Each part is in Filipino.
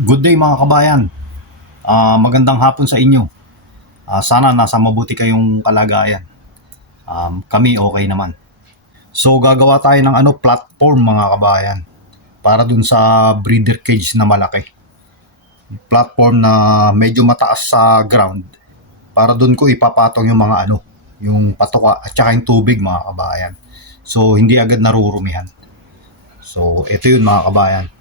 Good day mga kabayan. Magandang hapon sa inyo. Sana nasa mabuti kayong kalagayan. Kami okay naman. So gagawa tayo ng platform mga kabayan para dun sa breeder cage na malaki. Platform na medyo mataas sa ground para dun ko ipapatong yung mga yung patoka at saka yung tubig mga kabayan. So hindi agad narurumihan. So ito yun mga kabayan.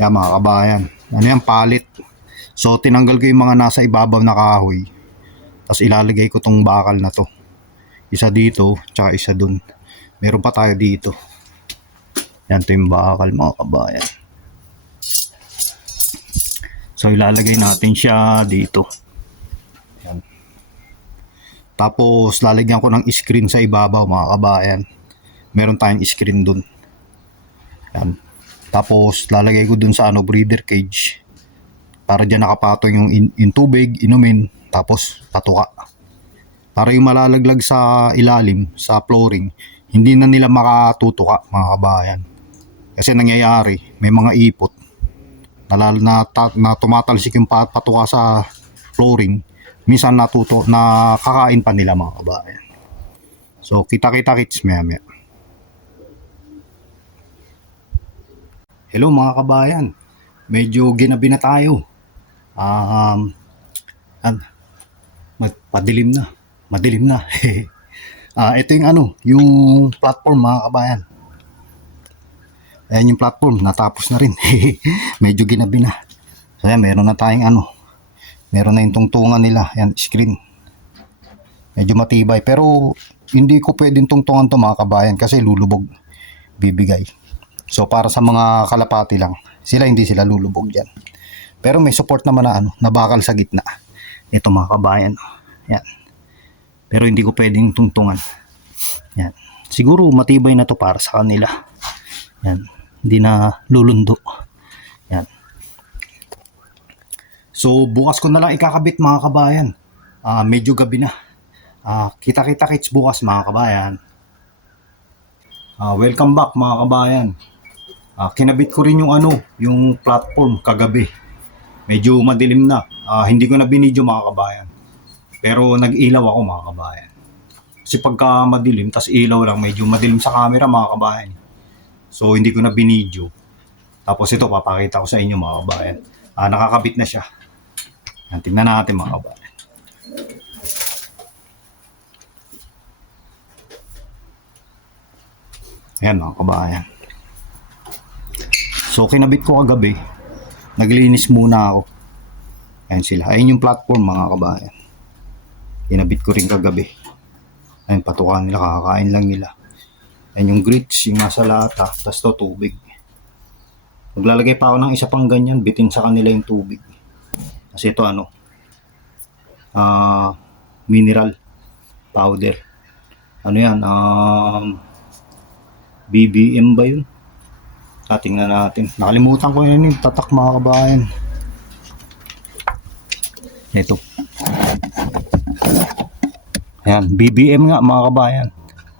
Yan mga kabayan. Ano yan, palit. So tinanggal ko yung mga nasa ibabaw na kahoy. Tapos ilalagay ko tong bakal na to. Isa dito, tsaka isa dun. Meron pa tayo dito. Yan to yung bakal mga kabayan. So ilalagay natin siya dito. Yan. Tapos lalagyan ko ng screen sa ibabaw mga kabayan. Meron tayong screen dun. Yan. Tapos lalagay ko dun sa breeder cage para dyan nakapatong yung tubig, inumin, tapos patuka. Para yung malalaglag sa ilalim, sa flooring, hindi na nila makatutuka mga kabayan. Kasi nangyayari, may mga ipot na tumatalsik yung patuka sa flooring. Minsan nakakain pa nila mga kabayan. So kita-kita kits maya. Hello mga kabayan, medyo ginabi na tayo. Madilim na. Ito yung platform mga kabayan. Ayan yung platform, natapos na rin. Medyo ginabi na. So ayan, meron na tayong meron na yung tungtungan nila, ayan, screen. Medyo matibay, pero hindi ko pwedeng tungtungan to mga kabayan kasi lulubog, bibigay. So para sa mga kalapati lang, hindi sila lulubog dyan. Pero may support naman na bakal sa gitna. Ito mga kabayan. Yan. Pero hindi ko pwedeng tungtungan. Yan. Siguro matibay na to para sa kanila. Yan. Hindi na lulundo. Yan. So bukas ko na lang ikakabit mga kabayan. Medyo gabi na. Kita-kita kits bukas mga kabayan. Welcome back mga kabayan. Kinabit ko rin yung platform kagabi. Medyo madilim na. Hindi ko na binidyo mga kabayan. Pero nag-ilaw ako mga kabayan. Kasi pagka madilim, tas ilaw lang, medyo madilim sa camera mga kabayan. So hindi ko na binidyo. Tapos ito, papakita ko sa inyo mga kabayan. Nakakabit na siya. Tingnan natin mga kabayan. Ayan mga kabayan. So kinabit ko kagabi. Naglinis muna ako. Ayan sila. Ayan yung platform mga kabayan. Kinabit ko rin kagabi. Ayan patukan nila. Kakakain lang nila. Ayan yung grits. Yung nasa lata. Tapos to tubig. Maglalagay pa ako ng isa pang ganyan. Bitin sa kanila yung tubig. Kasi ito mineral powder. Ano yan? BBM ba yun? Tingnan natin. Nakalimutan ko yun yung tatak mga kabayan. Ito. Ayan, BBM nga mga kabayan.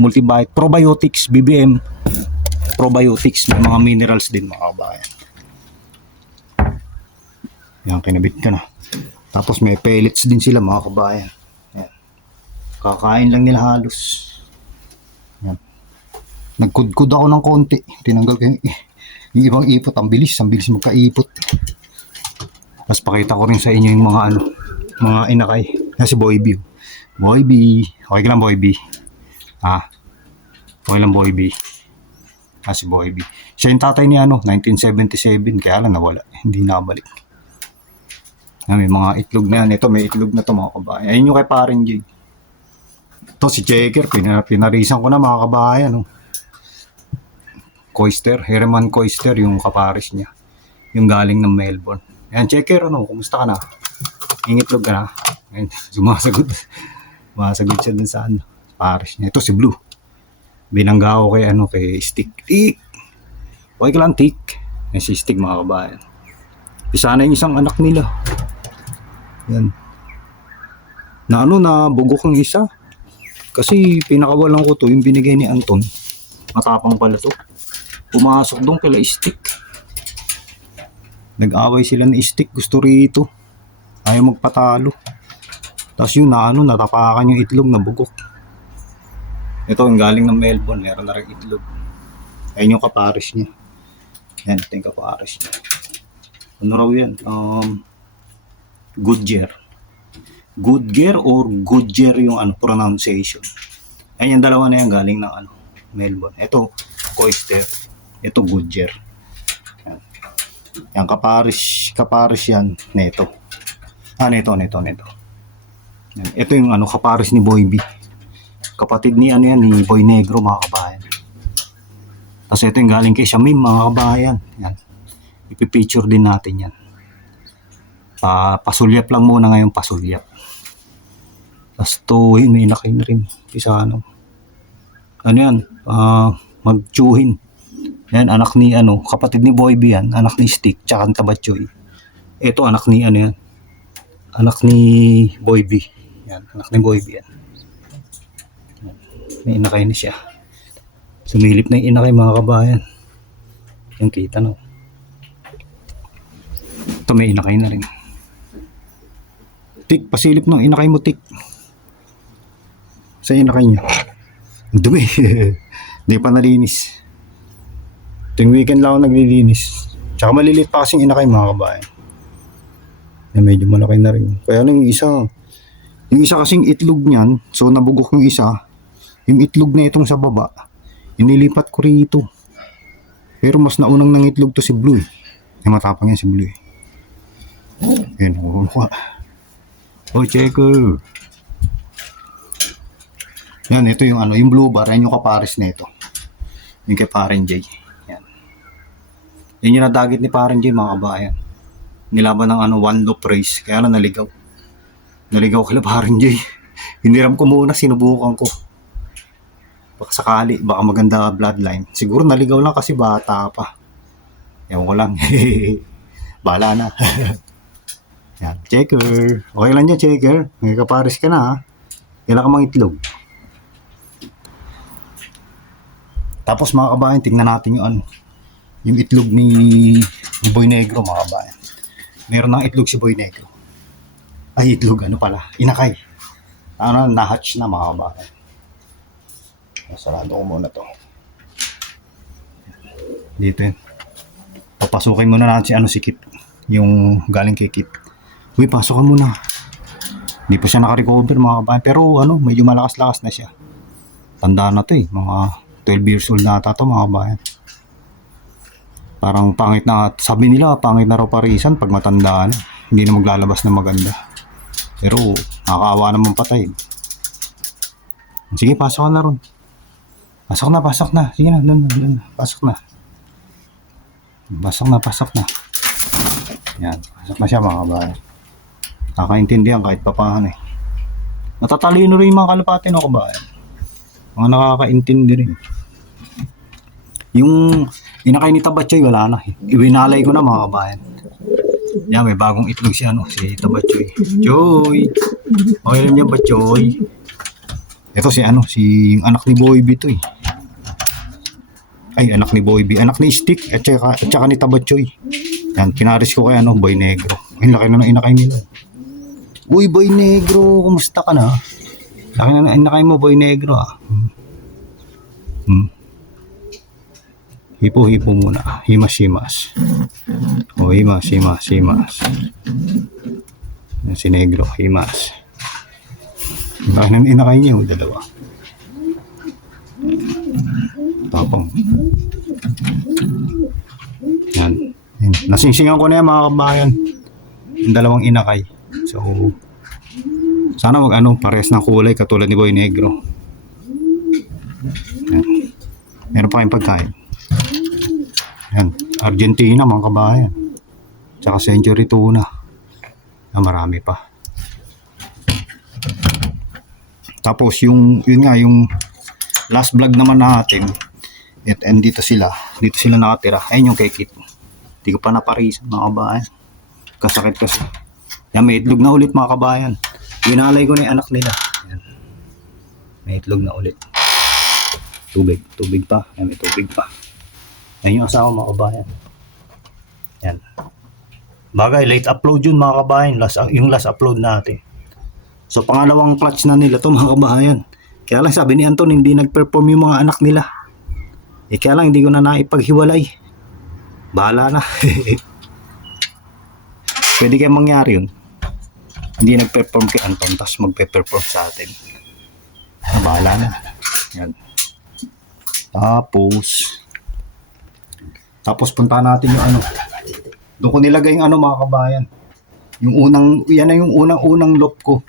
Multivite, probiotics, BBM. Probiotics, may mga minerals din mga kabayan. Ayan, kinabit ka na. Tapos may pellets din sila mga kabayan. Ayan. Kakain lang nila halos. Ayan. Nagkudkud ako ng konti. Tinanggal ko yung ibang ipot. Ang bilis magkaipot. Tapos pakita ko rin sa inyo yung mga inakay. Kasi Boy B. Okay ka lang Boy B. Okay lang Boy B. Si Boy B. Siya yung tatay ni 1977. Kaya lang nawala. Hindi nakabalik. May mga itlog na yan. Ito may itlog na to mga kabayan. Ayun yung kay paring Jig. Ito si Checker. Pinarisan ko na mga kabayan. Koister, Herman Koister, yung kapares niya. Yung galing ng Melbourne. Ayan, Checker, kumusta ka na? Ingitlog ka na? Ayan, sumasagot. Sumasagot siya dun sa pares niya. Ito si Blue. Binangga ako kay Stick. Tik! Okay ka lang, Tik. Ayan si Stick, mga kabayan. Isa na yung isang anak nila. Ayan. Na bugok ng isa. Kasi pinakawalan ko to, yung binigay ni Anton. Matapang pala to. Pumasok doon kila Stick. Nag-away sila ng stick, gusto rito. Ayaw magpatalo. Tapos yun na natapakan yung itlog na bugok. Ito, yung galing ng Melbourne, meron na rin itlog. Ayun yung kapares niya. Yan, ito yung kapares niya. Ano raw yan? Goodyear. Goodyear or Goodyear yung pronunciation. Ayun yung dalawa na yan galing ng Melbourne. Ito, Oyster. Ito, Goodyear. Yan. Yan, kapares yan. Neto. Neto. Yan. Ito yung kapares ni Boy B. Kapatid ni ni Boy Negro, mga kabayan. Tapos ito yung galing kay Shamim, mga kabayan. Yan. Ipipicture din natin yan. Pasulyap lang muna ngayon, pasulyap. Tapos to, may inakay na rin. Isa yan, magtsuhin. Yan, anak ni kapatid ni Boy B yan, anak ni Stick, tsaka ng Tabatchoy. Ito, anak ni yan. Anak ni Boy B. Yan, anak ni Boy B yan. May inakay na siya. Sumilip na yung inakay, mga kabayan. Yan, kita no. Ito, may inakay na rin. Tik, pasilip no, inakay mo, Tik. Sa inakay niya. Ang dumi. Hindi pa nalinis. Ting weekend lang ako naglilinis. Tsaka malilit pa kasing inakay, mga kabayan. Medyo malaki na rin. Kaya lang yung isa kasing itlog niyan, so nabugok yung isa. Yung itlog na itong sa baba, inilipat ko rito. Pero mas naunang ng itlog to si Blue. Matapang yan si Blue. Yan, nakukuha. Checker. Yan, ito yung yung blue bar, yan yung kapares na ito. Yung kay Paren J. Yan. Yan yung nadagit ni Paren J, mga kabayan. Nilaban ng one loop race, kaya lang naligaw. Naligaw kay Paren J. Hiniram ko muna, sinubukan ko. Baka sakali, baka maganda bloodline. Siguro naligaw lang kasi bata pa. Ewan ko lang. Bahala na. Yan, checker. Okay lang yan, checker. May kapares ka na, ha. Kailan ka mang itlog. Tapos, mga kabayan, tingnan natin yung itlog ni Boy Negro, mga kabayan. Meron ng itlog si Boy Negro. Ay, itlog, inakay. Na-hatch na, mga kabayan. Sarado ko muna to. Dito yun. Papasukin muna natin si Kit. Yung galing kay Kit. Uy, pasukan muna. Hindi pa siya naka-recover, mga kabayan. Pero medyo malakas-lakas na siya. Tanda na to mga 12 years old na ata to, mga kabayan. Parang pangit na, sabi nila pangit na raw parisan pag matanda na. Hindi na maglalabas na maganda. Pero nakakaawa naman patay. Sige, pasok na ron. Pasok na. Sige na, pasok na. Pasok na. Yan, pasok na siya, mga kabayan. Nakakaintindihan kahit papahan Natatalino rin yung mga kalapati na kabayan. Mga nakakaintindi rin. Yung inakay ni Tabatchoy, wala na. Iwinalay ko na, mga kabayan. Yan, may bagong itlog si Tabatchoy. Choy! Okay lang yan ba, Choy? Ito si yung anak ni Boy B to Ay, anak ni Boy B. Anak ni Stick at saka ni Tabatchoy. Yan, pinaris ko kay Boy Negro. Ay, laki na ng inakay nila. Uy, Boy Negro, kumusta ka na? Laki na ng inakay mo, Boy Negro, Hipo-hipo muna. Himas-himas. Himas. Si Negro, himas. Laki na ng inakay niya, dalawa. Tapong. Yan. Nasingsingan ko na yan, mga kabayan. Yung dalawang inakay. So, sana pares ng kulay katulad ni Boy Negro. Yan. Meron pa kayong pagkain. Yan. Argentina, mga kabayan. Tsaka Century Tuna. Marami pa. Tapos yung last vlog naman natin, and dito sila nakatira. Ayun yung kay Kit. Hindi ko pa naparisan, mga kabayan. Kasakit kasi. Yan, may itlog na ulit, mga kabayan. Winalay ko na yung anak nila. Yan. May itlog na ulit. Tubig pa. Yan, may tubig pa. Yan yung asawa, mga kabayan. Yan. Bagay, late upload yun mga kabayan, yung last upload natin. So pangalawang clutch na nila to mga kabayan. Kaya lang sabi ni Anton hindi nag-perform yung mga anak nila. Kaya lang hindi ko na naipaghiwalay. Bahala na. Pwede kayong mangyari yun. Hindi nag-perform kay Anton tapos magpe-perform sa atin. Bahala na. Yan. Tapos punta natin yung ano. Doon ko nilagay yung ano mga kabayan. Yan na yung unang loop ko.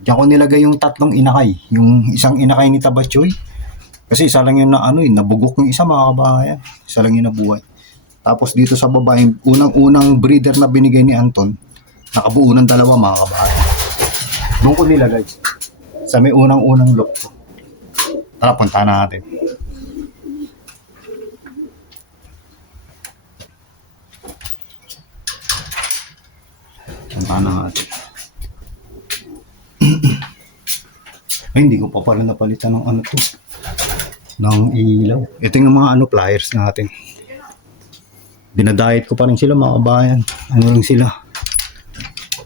Diyan ko nilagay yung tatlong inakay. Yung isang inakay ni Tabachoy. Kasi isa lang yung nabugok yung isa mga kabayan. Isa lang yung nabuhay. Tapos dito sa baba, yung unang breeder na binigay ni Anton, nakabuo ng dalawa mga kabayan. Doon ko nilagay. Sa may unang loop ko. Tara, punta natin. Punta natin. Ay, hindi ko pa pala napalitan ng ano to. Ng ilaw. Ito yung mga pliers natin. Dinadiet ko pa rin sila mga kabayan. Ano lang sila.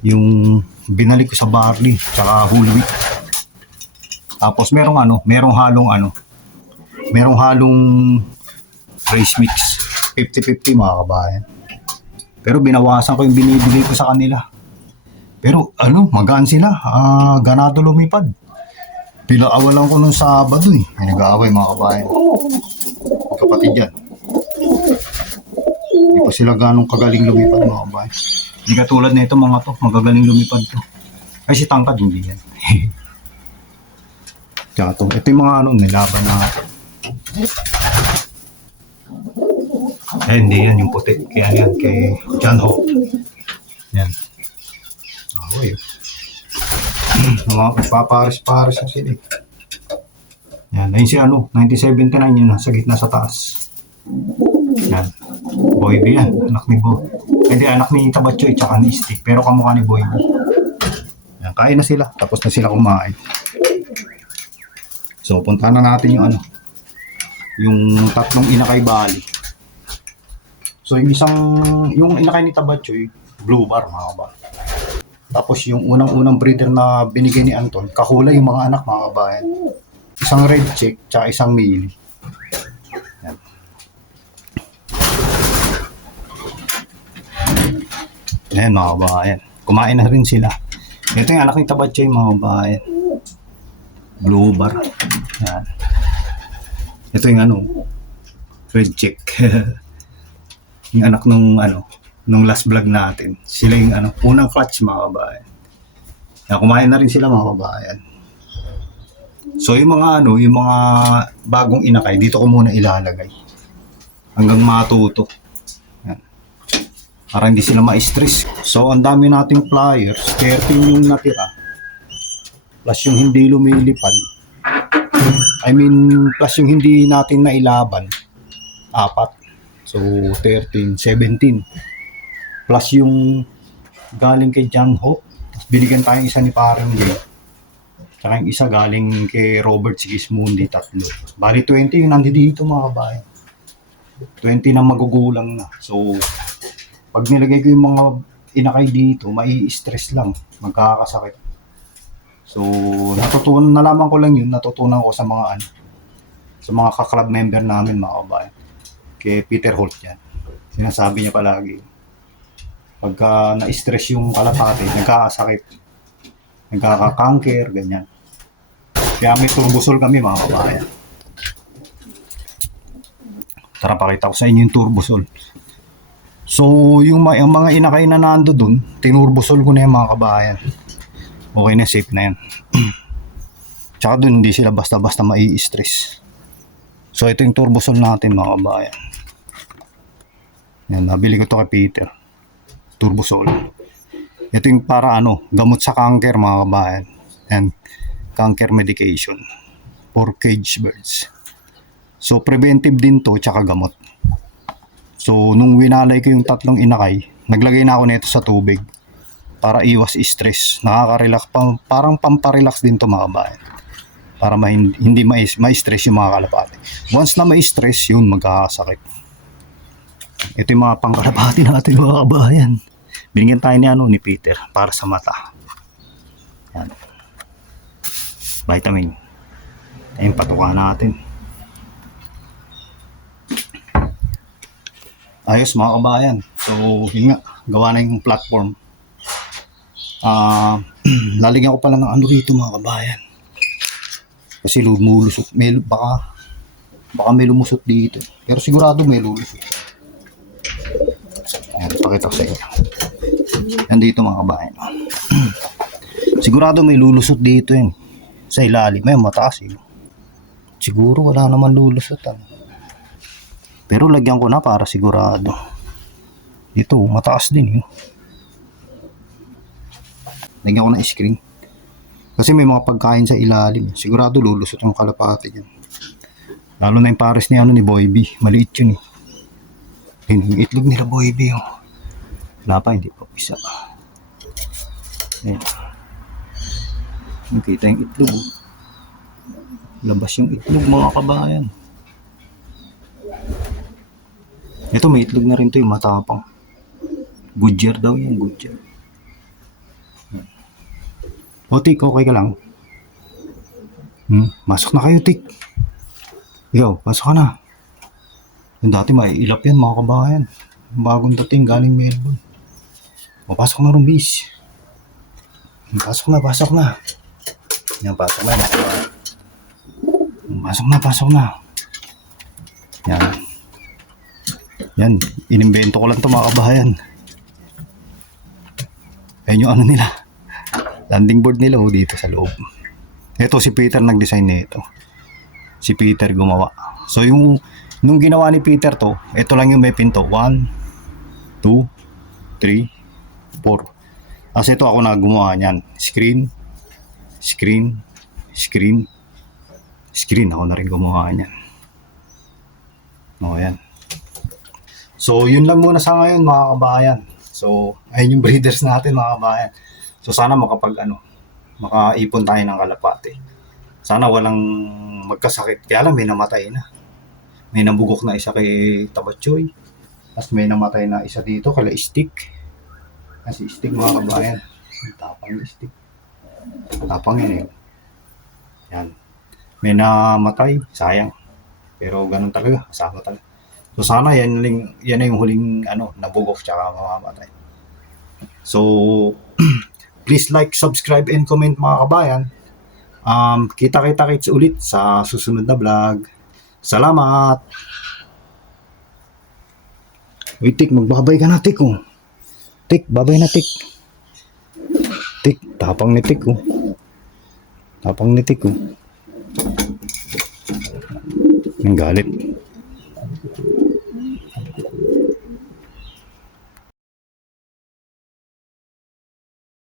Yung binalik ko sa barley tsaka whole wheat. Tapos merong halong rice mix. 50-50 mga kabayan. Pero binawasan ko yung binibigay ko sa kanila. Pero magaan sila. Ganado lumipad. Pinaawalan ko nung Sabado eh. May nag-aaway mga kabayan. Kapatid yan. Hindi pa sila ganong kagaling lumipad mga kabayan. Hindi katulad na ito mga to. Magagaling lumipad to. Ay si Tangkad hindi yan. Tsaka to. Ito yung mga nilaban na. Hindi yan yung puti. Kaya yan kay John Hope. Yan. Away. Papares-pares na sila. Yan. Ayun si 1979 yun sa gitna sa taas. Yan. Boy B yan. Anak ni Boy. Hindi anak ni Tabachoy tsaka ni Stick. Pero kamukha ni Boy B. Yan. Kain na sila. Tapos na sila kumain. So punta na natin yung yung tatlong inakay bali. So yung inakay ni Tabachoy, blue bar mga kabayan. Tapos yung unang breeder na binigay ni Anton, kakulay yung mga anak mga kabayan. Isang red check, tsaka isang male. Yan. Ayan mga kabayan. Kumain na rin sila. Ito yung anak ni Tabachoy mga kabayan. Blue bar. Yan. Ito yung red check. Yung anak nung last vlog natin. Sila yung unang clutch mga kabayan. Kumain na rin sila mga kabayan. So yung mga bagong inakay, dito ko muna ilalagay. Hanggang matuto. Yan. Para hindi sila ma-stress. So ang dami nating pliers, 13 yung natira. Plus yung hindi lumilipad. Plus yung hindi natin nailaban. 4. So 13, 17. Plus yung galing kay John Hope. Tapos binigyan tayong isa ni Parang Lee. Tsaka yung isa galing kay Robert Sigismundi, 3. Bali 20 yung nandito mga kabayan. 20 na magugulang na. So pag nilagay ko yung mga inakay dito, mai-stress lang. Magkakasakit. So nalaman ko lang yun. Natutunan ko sa mga sa mga ka-club member namin mga kabayan. Kay Peter Holt yan. Sinasabi niya palagi. Pagka na-stress yung kalapate, nagkakasakit, nagkaka-cancer, ganyan. Kaya may turbosol kami mga kabayan. Tara, pakita ko sa inyo yung turbosol. So, yung mga inakay na nando dun, tinurbosol ko na yung mga kabayan. Okay na, safe na yan. Tsaka dun, hindi sila basta-basta mai-stress. So, ito yung turbosol natin mga kabayan. Yan, nabili ko to kay Peter. Turbosol. Ito yung para gamot sa cancer mga kabayan. And cancer medication for cage birds. So preventive din to tsaka gamot. So nung winalay ko yung tatlong inakay, naglagay na ako nito sa tubig para iwas stress. Nakaka-relax parang pamparelax din to mga kabayan. Para hindi ma-stress yung mga kalapate. Once na ma-stress yun, magkakasakit. Ito yung mga pangkalapati natin mga kabayan. Binigyan tayo ni Peter para sa mata. Yan. Vitamin. Ayun, patukan natin. Ayos mga kabayan. So, yun nga. Gawa na yung platform. Lalagyan ko pala ng ano rito mga kabayan. Kasi lumulusot. Baka may lumusot dito. Pero sigurado may lulusot. Ayan, pakita ko sa inyo. Nandito mga kabayan. Sigurado may lulusot dito yun. Sa ilalim. May mataas eh. Siguro wala naman lulusot. Pero lagyan ko na para sigurado. Ito, mataas din yun. Lagyan ko na screen. Kasi may mga pagkain sa ilalim. Sigurado lulusot yung kalapate dyan. Lalo na yung pares ni Boy B. Maliit yun eh. Yung itlog nila Boy B. Oh. Wala pa, hindi pa isa. Ayan. Nakita yung itlog. Oh. Labas yung itlog mga kabayan. Ito may itlog na rin to yung matapang. Goodyear daw yan, Goodyear. O Tik, okay ka lang? Masok na kayo Tik. Ikaw, pasok ka na. Yung dati may ilap yan mga kabayan. Bagong dating galing Melbourne. O pasok na rin bis. Pasok na. Yan, pasok na. Pasok na. Yan, inimbento ko lang ito mga kabayan. Ayun yung ano nila. Landing board nila dito sa loob. Ito si Peter nag-design nito. Si Peter gumawa. So nung ginawa ni Peter to, ito lang yung may pinto. 1, 2, 3, 4. Kasi ito ako na gumawa niyan. Screen. Ako na rin gumawa niyan. O, yan. So, yun lang muna sa ngayon mga kabayan. So, ayun yung breeders natin mga kabayan. So, sana makaipon tayo ng kalapate. Sana walang magkasakit. Kaya lang may namatay na. May nabugok na isa kay Tabachoy. Tapos may namatay na isa dito kay Stick. Kasi Stick mga kabayan. Tapang yung Stick. Tapang yun eh. Yan. May namatay. Sayang. Pero ganun talaga. Kasama talaga. So sana yan na yung huling nabugok tsaka mamamatay. So please like, subscribe, and comment mga kabayan. Kita-kits ulit sa susunod na vlog. Salamat! Uy, Tik, magbabay ka na, Tik, oh. Tik, babay na, Tik. Tik, tapang ni Tik, oh. Ang galit.